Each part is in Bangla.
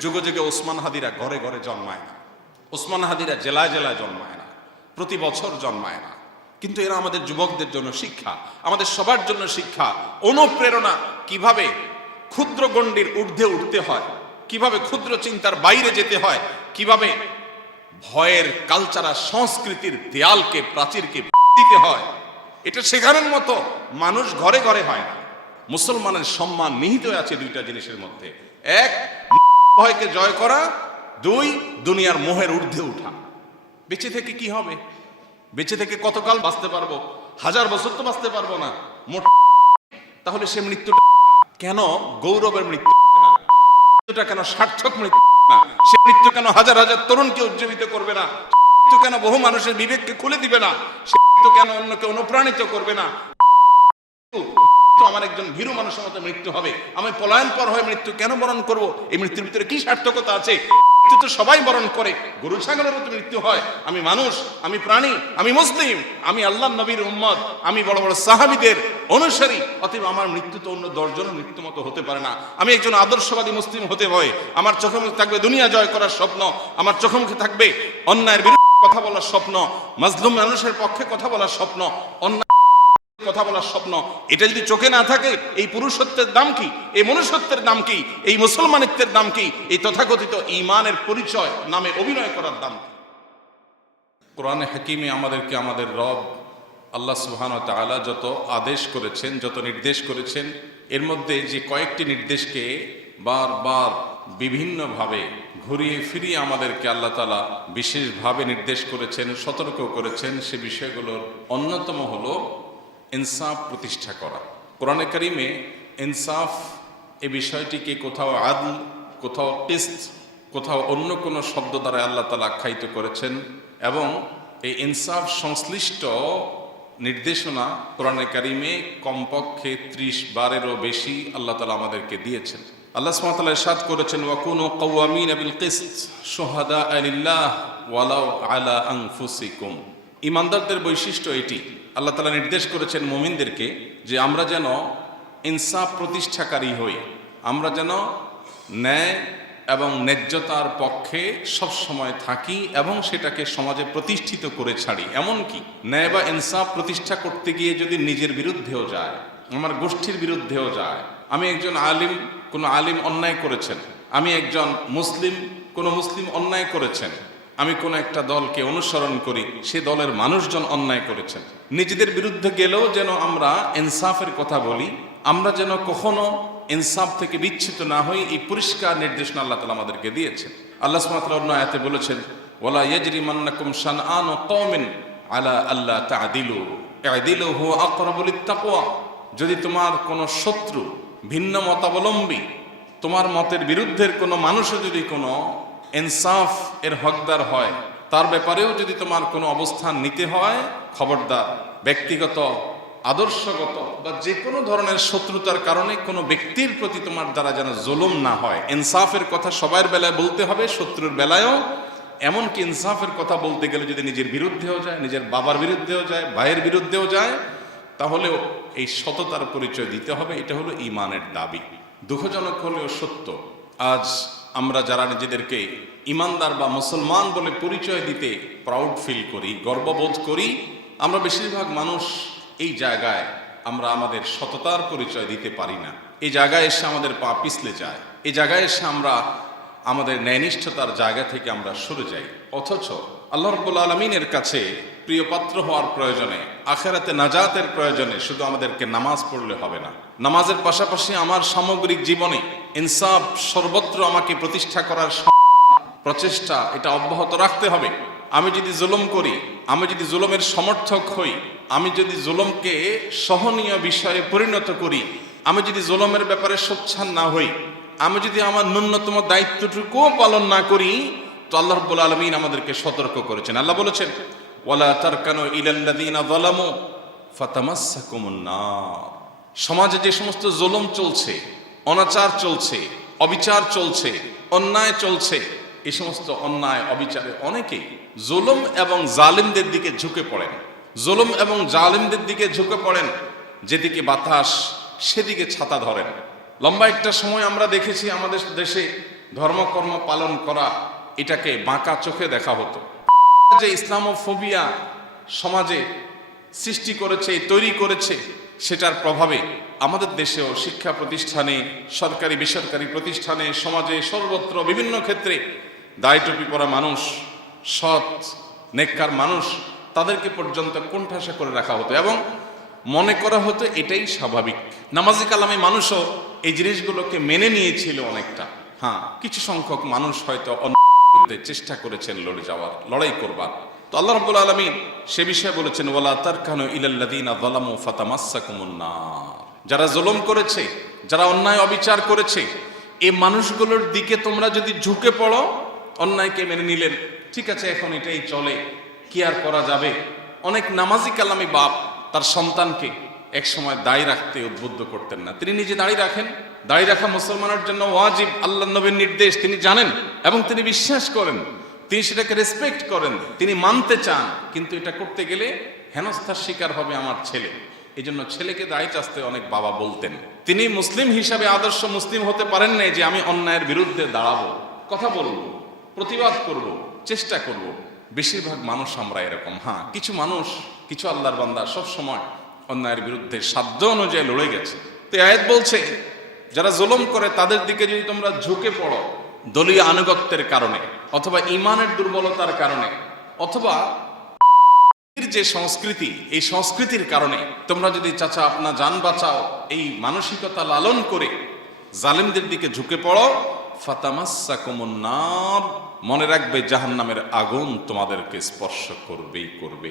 যুগে যুগে ওসমান হাদিরা ঘরে ঘরে জন্মায় না। ওসমান হাদিরা জেলায় জেলায় জন্মায় না। প্রতি বছর জন্মায় না। কিন্তু এরা আমাদের যুবকদের জন্য শিক্ষা, আমাদের সবার জন্য শিক্ষা, অনুপ্রেরণা কীভাবে ক্ষুদ্র গণ্ডির ঊর্ধ্বে উঠতে হয়, কীভাবে ক্ষুদ্র চিন্তার বাইরে যেতে হয়, কীভাবে ভয়ের কালচারা সংস্কৃতির দেয়ালকে, প্রাচীরকে দিতে হয়, এটা শেখানোর মতো মানুষ ঘরে ঘরে হয় না। মুসলমানের সম্মান নিহিত আছে দুইটা জিনিসের মধ্যে। এক ভয়কে জয় করা, দুই, দুনিয়ার মোহের ঊর্ধ্বে উঠা। বেঁচে থেকে কি হবে? বেঁচে থেকে কতকাল বাঁচতে পারব? হাজার বছর তো বাঁচতে পারব না। মোট তাহলে সে মৃত্যু কেন গৌরবের মৃত্যু মৃত্যুটা কেন সার্থক মৃত্যু না? সে মৃত্যু কেন হাজার হাজার তরুণকে উজ্জীবিত করবে না? মৃত্যু কেন বহু মানুষের বিবেককে খুলে দিবে না? সে মৃত্যু কেন অন্যকে অনুপ্রাণিত করবে না? মৃত্যু আমার একজন ভীরু মানুষের মতো মৃত্যু হবে। আমি পলায়ন পর হয়ে মৃত্যু কেন বরণ করব? এই মৃত্যুর ভিতরে কি সার্থকতা আছে? মৃত্যু তো সবাই বরণ করে। গরু ছাগলের মতো মৃত্যু হয়। আমি মানুষ, আমি প্রাণী, আমি মুসলিম, আমি আল্লাহ নবীর উম্মত, আমি বড় বড় সাহাবিদের অনুসারী। অতএব আমার মৃত্যু তো অন্য দশজনের মৃত্যু মতো হতে পারে না। আমি একজন আদর্শবাদী মুসলিম হতে হয় আমার চোখে মুখে থাকবে দুনিয়া জয় করার স্বপ্ন। আমার চোখে মুখে থাকবে অন্যায়ের বিরুদ্ধে কথা বলার স্বপ্ন। মাজলুম মানুষের পক্ষে কথা বলার স্বপ্ন। অন্যায় কথা বলার স্বপ্ন। এটা যদি চোখে না থাকে, এই পুরুষত্বের দাম কি? এই মনুষ্যত্বের দাম কি? এই মুসলমানিত্বের দাম কি? এই তথাকথিত ইমানের পরিচয় নামে অভিনয় করার দাম কি? কোরআনে হাকিমে আমাদেরকে আমাদের রব, আল্লাহ সুবহান তাআলা যত আদেশ করেছেন, যত নির্দেশ করেছেন, এর মধ্যে যে কয়েকটি নির্দেশকে বারবার বিভিন্নভাবে ঘুরিয়ে ফিরিয়ে আমাদেরকে আল্লাহ তালা বিশেষভাবে নির্দেশ করেছেন, সতর্ক করেছেন, সে বিষয়গুলোর অন্যতম হলো ইনসাফ প্রতিষ্ঠা করা। কোরআনে কারিমে ইনসাফ এ বিষয়টিকে কোথাও আদল, কোথাও কিস্ত, কোথাও অন্য কোনো শব্দ দ্বারা আল্লাহ তালা আখ্যায়িত করেছেন এবং এই ইনসাফ সংশ্লিষ্ট নির্দেশনা কোরআনে কারিমে কমপক্ষে ত্রিশ বারেরও বেশি আল্লাহ তালা আমাদেরকে দিয়েছেন। আল্লাহ সুমাতাল্লাহ ইরশাদ করেছেন, ওয়াকুনু কওয়ামিন বিল কিসত শুহাদা আলিল্লাহ ওয়ালাউ আলা আনফুসিকুম। ইমানদারদের বৈশিষ্ট্য এটি। আল্লাহ তালা নির্দেশ করেছেন মুমিনদেরকে যে আমরা যেন ইনসাফ প্রতিষ্ঠাকারী হই। আমরা যেন ন্যায় এবং ন্যায্যতার পক্ষে সব সময় থাকি এবং সেটাকে সমাজে প্রতিষ্ঠিত করে ছাড়ি। এমনকি ন্যায় বা ইনসাফ প্রতিষ্ঠা করতে গিয়ে যদি নিজের বিরুদ্ধেও যায়, আমার গোষ্ঠীর বিরুদ্ধেও যায়, আমি একজন আলিম, কোনো আলিম অন্যায় করেছেন, আমি একজন মুসলিম, কোনো মুসলিম অন্যায় করেছেন আমি কোনো একটা দলকে অনুসরণ করি, সে দলের মানুষজন অন্যায় করেছেন। নিজেদের বিরুদ্ধে গেলেও যেন আমরা ইনসাফের কথা বলি, আমরা যেন কখনো ইনসাফ থেকে বিচ্ছিত না হই, এই পরিষ্কার নির্দেশনা আল্লাহ তালা আমাদেরকে দিয়েছেন। আল্লাহ সুমাতাল অন্য আয়াতে বলেছেন ওলা ইয়াজরি মান্নাকুম শানআন কওমিন আলা আল্লাহ তাদিলু আদিলু হুয়া আকরাবুল তাকওয়া যদি তোমার কোনো শত্রু ভিন্ন মতাবলম্বী, তোমার মতের বিরুদ্ধের কোনো মানুষও যদি কোনো ইনসাফ এর হকদার হয়। তার ব্যাপারেও যদি তোমার কোনো অবস্থান নিতে হয়, খবরদার, ব্যক্তিগত, আদর্শগত বা যে কোনো ধরনের শত্রুতার কারণে কোনো ব্যক্তির প্রতি তোমার দ্বারা যেন জুলুম না হয়। ইনসাফের কথা সবার বেলায় বলতে হবে, শত্রুর বেলায়ও। এমনকি ইনসাফের কথা বলতে গেলে যদি নিজের বিরুদ্ধেও যায়, নিজের বাবার বিরুদ্ধেও যায়, ভাইয়ের বিরুদ্ধেও যায়, তাহলেও এই সততার পরিচয় দিতে হবে। এটা হলো ইমানের দাবি। দুঃখজনক হলেও সত্য। আজ আমরা যারা নিজেদেরকে ইমানদার বা মুসলমান বলে পরিচয় দিতে প্রাউড ফিল করি, গর্ববোধ করি, আমরা বেশিরভাগ মানুষ এই জায়গায় আমরা আমাদের সততার পরিচয় দিতে পারি না। এই জায়গায় এসে আমাদের পা পিছলে যায়। এই জায়গায় এসে আমরা আমাদের ন্যায়নিষ্ঠতার জায়গা থেকে আমরা সরে যাই। অথচ আল্লাহ রব্বুল আলমিনের কাছে প্রিয় পাত্র হওয়ার প্রয়োজনে, আখেরাতে নাজাতের প্রয়োজনে শুধু আমাদেরকে নামাজ পড়লে হবে না। নামাজের পাশাপাশি আমার সামগ্রিক জীবনে ইনসাফ সর্বত্র আমাকে প্রতিষ্ঠা করার প্রচেষ্টা, এটা অব্যাহত রাখতে হবে। আমি যদি জুলুম করি, আমি যদি জুলুমের সমর্থক হই, আমি যদি জুলুমকে সহনীয় বিষয়ে পরিণত করি, আমি যদি জুলুমের ব্যাপারে সোচ্ছান না হই, আমি যদি আমার ন্যূনতম দায়িত্বটুকুও পালন না করি, তো আল্লাহ রব্বুল আলমিন আমাদেরকে সতর্ক করেছেন। আল্লাহ বলেছেন, ওয়ালা তারকানো ইলাল্লাযীনা যালামু ফাতামাসসাকুমুন নার। সমাজে যে সমস্ত জুলুম চলছে অনাচার চলছে, অবিচার চলছে, অন্যায় চলছে। এই সমস্ত অন্যায়, অবিচারে অনেকেই জুলুম এবং জালিমদের দিকে ঝুঁকে পড়েন। জুলুম এবং জালিমদের দিকে ঝুঁকে পড়েন, যেদিকে বাতাস সেদিকে ছাতা ধরেন। লম্বা একটা সময় আমরা দেখেছি আমাদের দেশে ধর্মকর্ম পালন করা, এটাকে বাঁকা চোখে দেখা হতো। যে ইসলামোফোবিয়া সমাজে সৃষ্টি করেছে, তৈরি করেছে সেটার প্রভাবে আমাদের দেশেও শিক্ষা প্রতিষ্ঠানে, সরকারি, বেসরকারি প্রতিষ্ঠানে, সমাজে সর্বত্র বিভিন্ন ক্ষেত্রে দায় টুপি পরা মানুষ, সৎ, নেককার মানুষ তাদেরকে পর্যন্ত কোণঠাসা করে রাখা হতো এবং মনে করা হতো এটাই স্বাভাবিক। নামাজি কালামে মানুষও এই জিনিসগুলোকে মেনে নিয়েছিল অনেকটা। হ্যাঁ কিছু সংখ্যক মানুষ হয়তো অন্য চেষ্টা করেছেন লড়ে যাওয়ার, লড়াই করবার। তো আল্লাহ রাব্বুল আলামিন সে বিষয়ে বলেছেন ইলাল্লাযিনা যালামু ফাতামাসসাকুমুন নার যারা জুলুম করেছে, যারা অন্যায় অবিচার করেছে এই মানুষগুলোর দিকে তোমরা যদি ঝুঁকে পড়ো, অন্যায়কে মেনে নিলেন। ঠিক আছে, এখন এটাই চলে। কি আর করা যাবে? অনেক নামাজি কালামি বাপ তার সন্তানকে এক সময় দায়ী রাখতে উদ্বুদ্ধ করতেন না। তিনি নিজে দাঁড়িয়ে রাখেন। দাঁড়িয়ে রাখা মুসলমানের জন্য ওয়াজিব আল্লাহ নবীর নির্দেশ। তিনি জানেন এবং তিনি বিশ্বাস করেন। তিনি সেটাকে রেসপেক্ট করেন। তিনি মানতে চান, কিন্তু এটা করতে গেলে হেনস্থার শিকার হবে আমার ছেলে। এই জন্য ছেলেকে দাঁড়িয়ে আসতে অনেক বাবা বলতেন। তিনি মুসলিম হিসাবে আদর্শ মুসলিম হতে পারেন নাই যে আমি অন্যায়ের বিরুদ্ধে দাঁড়াবো। কথা বলব, প্রতিবাদ করব, চেষ্টা করব। বেশিরভাগ মানুষ আমরা এরকম হ্যাঁ কিছু মানুষ, কিছু আল্লাহর বান্দা সব সময় অন্যায়ের বিরুদ্ধে সাধ্য অনুযায়ী লড়ে গেছে। তো আয়াত বলছে, যারা জুলুম করে তাদের দিকে যদি তোমরা ঝুঁকে পড়ো দলীয় আনুগত্যের কারণে, অথবা ইমানের দুর্বলতার কারণে, অথবা যে সংস্কৃতি, এই সংস্কৃতির কারণে, তোমরা যদি চাচা আপনা যান বাঁচাও, এই মানসিকতা লালন করে জালেমদের দিকে ঝুঁকে পড়ো ফাতামাসা মনে রাখবে জাহান্নামের আগুন তোমাদেরকে স্পর্শ করবেই করবে।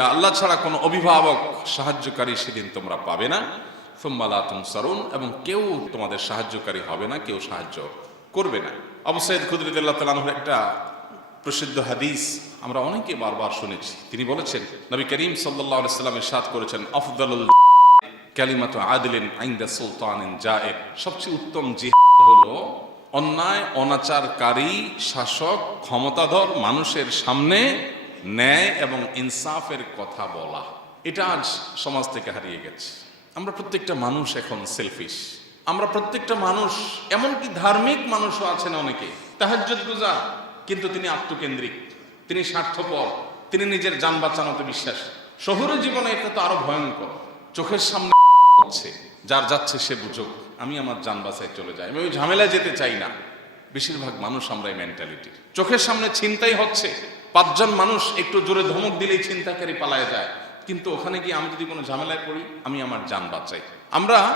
আল্লাহ ছাড়া কোনো অভিভাবক সাহায্যকারী সেদিন তোমরা পাবে না। সোম্মালা তুমসারুন এবং কেউ তোমাদের সাহায্যকারী হবে না, কেউ সাহায্য করবে না। অবশ্যই খুদরিদুল্লাহ তালাহুর একটা প্রসিদ্ধ হাদিস আমরা অনেকে বারবার শুনেছি। তিনি বলেছেন, নবী করিম সাল্লাহ সাল্লামের সাথ করেছেন, আফদালুল কালিমাত আদিলিন আইন্দা সুলতানিন জায়ের সবচেয়ে উত্তম জিহাদ হলো, অন্যায়, অনাচারকারী, শাসক, ক্ষমতাধর, মানুষের সামনে ন্যায় এবং ইনসাফের কথা বলা। এটা আজ সমাজ থেকে হারিয়ে গেছে। আমরা প্রত্যেকটা মানুষ এখন সেলফিশ আমরা প্রত্যেকটা মানুষ, এমনকি ধার্মিক মানুষও আছেন অনেকে। তাহাজ্জুদ গুজার কিন্তু তিনি আত্মকেন্দ্রিক। তিনি স্বার্থপর। তিনি নিজের যান বাঁচানোতে বিশ্বাস। শহুরে জীবনে এটা তো আরও ভয়ঙ্কর। চোখের সামনে হচ্ছে, যার যাচ্ছে সে বুঝুক, আমি আমার যান বাঁচায় চলে যাই। আমি ওই ঝামেলায় যেতে চাই না। বেশিরভাগ মানুষ আমরা এই মেন্টালিটি চোখের সামনে ছিনতাই হচ্ছে। পাঁচজন মানুষ একটু জোরে ধমক দিলেই ছিনতাইকারী পালায় যায়। কিন্তু ওখানে গিয়ে আমি যদি কোনো ঝামেলায় পড়ি, আমি আমার যান বাঁচাই। আমরা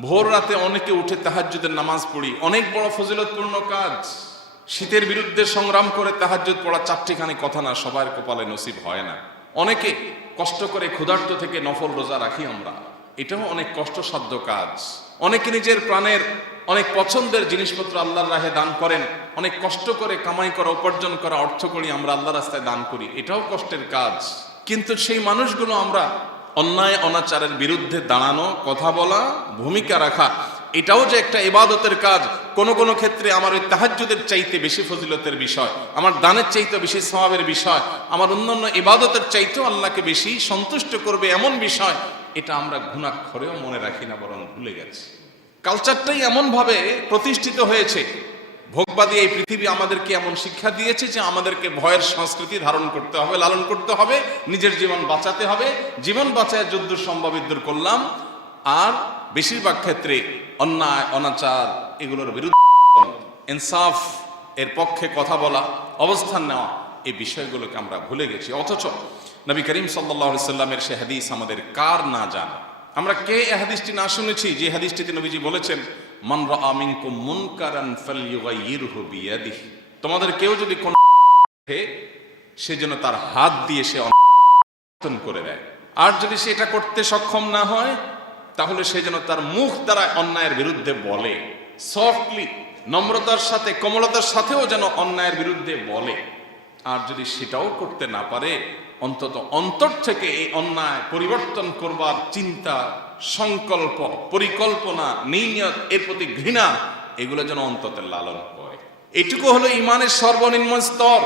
ভোর রাতে অনেকে উঠে তাহাজ্জুদের নামাজ পড়ি। অনেক বড় ফজিলতপূর্ণ কাজ। শীতের বিরুদ্ধে সংগ্রাম করে তাহাজ্জুদ পড়া চারটিখানি কথা না সবার কপালে নসিব হয় না। অনেকে কষ্ট করে ক্ষুধার্ত থেকে নফল রোজা রাখি আমরা। এটাও অনেক কষ্টসাধ্য কাজ। অনেকে নিজের প্রাণের অনেক পছন্দের জিনিসপত্র আল্লাহর রাহে দান করেন। অনেক কষ্ট করে কামাই করা, উপার্জন করা অর্থ করি আমরা আল্লাহ রাস্তায় দান করি। এটাও কষ্টের কাজ। কিন্তু সেই মানুষগুলো আমরা অন্যায়, অনাচারের বিরুদ্ধে দাঁড়ানো, কথা বলা, ভূমিকা রাখা, এটাও যে একটা ইবাদতের কাজ, কোন কোন ক্ষেত্রে আমার ওই তাহাজ্জুদের চাইতে বেশি ফজিলতের বিষয়, আমার দানের চাইতে বেশি স্বভাবের বিষয়, আমার অন্যান্য ইবাদতের চাইতেও আল্লাহকে বেশি সন্তুষ্ট করবে এমন বিষয়, এটা আমরা ঘুণাক্ষরেও মনে রাখি না, বরং ভুলে গেছি। কালচারটাই এমনভাবে প্রতিষ্ঠিত হয়েছে ভোগবাদী এই পৃথিবী আমাদেরকে এমন শিক্ষা দিয়েছে যে আমাদেরকে ভয়ের সংস্কৃতি ধারণ করতে হবে, লালন করতে হবে, নিজের জীবন বাঁচাতে হবে। জীবন বাঁচায় যুদ্ধ সম্ভাবিদ্দুর করলাম। আর বেশিরভাগ ক্ষেত্রে অন্যায়, অনাচার এগুলোর বিরুদ্ধে ইনসাফ এর পক্ষে কথা বলা, অবস্থান নেওয়া, এই বিষয়গুলোকে আমরা ভুলে গেছি। অথচ নবী করিম সাল্লাহ সাল্লামের সে হাদিস আমাদের কার না জানা? আমরা কে এ হাদিসটি না শুনেছি? যে হাদিসটিতে নবীজি বলেছেন মান রাআ মিনকুম মুনকারান ফালইউগাইয়িরহু বিয়াদিহি তোমাদের কেউ যদি কোন সে যেন তার হাত দিয়ে সে পরিবর্তন করে দেয়। আর যদি সে এটা করতে সক্ষম না হয়, তাহলে সে যেন তার মুখ দ্বারা অন্যায়ের বিরুদ্ধে বলে। সফটলি নম্রতার সাথে, কোমলতার সাথেও যেন অন্যায়ের বিরুদ্ধে বলে। আর যদি সেটাও করতে না পারে, অন্তত অন্তর থেকে এই অন্যায় পরিবর্তন করবার চিন্তা, সংকল্প, পরিকল্পনা, নিয়ত, এর প্রতি ঘৃণা, এগুলো যেন অন্তত লালন হয়। এটুকু হলো ইমানের সর্বনিম্ন স্তর।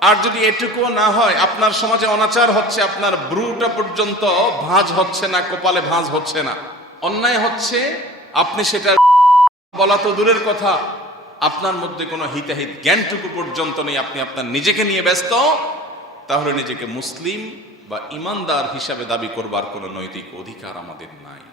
আর যদি এটুকুও না হয়, আপনার সমাজে অনাচার হচ্ছে, আপনার ব্রুটা পর্যন্ত ভাঁজ হচ্ছে না, কপালে ভাঁজ হচ্ছে না। অন্যায় হচ্ছে, আপনি সেটা বলা তো দূরের কথা আপনার মধ্যে কোনো হিতাহিত জ্ঞানটুকু পর্যন্ত নেই, আপনি আপনার নিজেকে নিয়ে ব্যস্ত, তাহলে নিজেকে মুসলিম বা ইমানদার হিসাবে দাবি করবার কোনো নৈতিক অধিকার আমাদের নাই।